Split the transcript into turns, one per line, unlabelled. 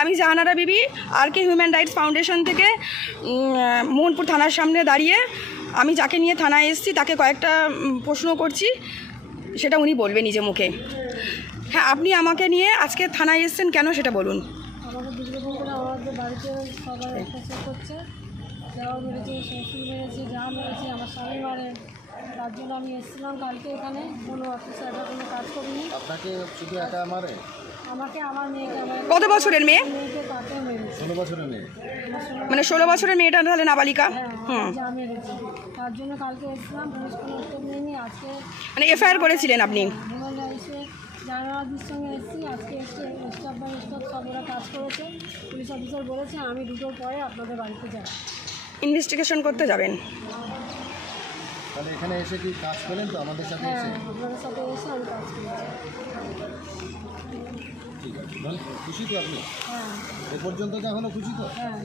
আমি জাহানারা বিবি, আর K human rights foundation থেকে মোহনপুর থানার সামনে দাঁড়িয়ে আমি যাকে নিয়ে থানায় এসেছি, তাকে কয়েকটা প্রশ্ন করছি, সেটা উনি বলবে নিজে মুখে। হ্যাঁ আপনি আমাকে নিয়ে আজকে থানায় এসেছেন কেন সেটা বলুন।
আমার স্বামী মারে তার জন্য আমি এসেছিলাম কালকে এখানে। কোনো অফিসে একটা কোনো কাজ করিনি।
আপনাকে শুধু একা মারে
আমাকে আমার মেয়েকে আমার
কত বছরের মেয়ে?
মেয়েকে তাকে মেরেছে।
ষোলো বছরের মেয়ে।
মানে ষোলো বছরের মেয়েটা তাহলে নাবালিকা?
হ্যাঁ
হুম।
যা মেরেছে। তার জন্য কালকে এসেছিলাম পুলিশ কোনো উত্তর নেয়নি আজকে
মানে এফআইআর করেছিলেন আপনি?
জানালাদির সঙ্গে এসেছি। আজকে এসে স্টাফ বাই স্টাফ সব ওরা কাজ করেছে। পুলিশ অফিসার বলেছে আমি দুটোর পরে আপনাদের বাড়িতে যাই
ইনভেস্টিগেশন করতে যাবেন?
তাহলে এখানে এসে কি কাজ করেন তো? আমাদের সাথে
হ্যাঁ
এসে?
আপনাদের সাথে এসে আমি কাজ
ঠিক আছে খুশি তো আপনি?
হ্যাঁ।
এ পর্যন্ত তো এখনও খুশি তো?
হ্যাঁ।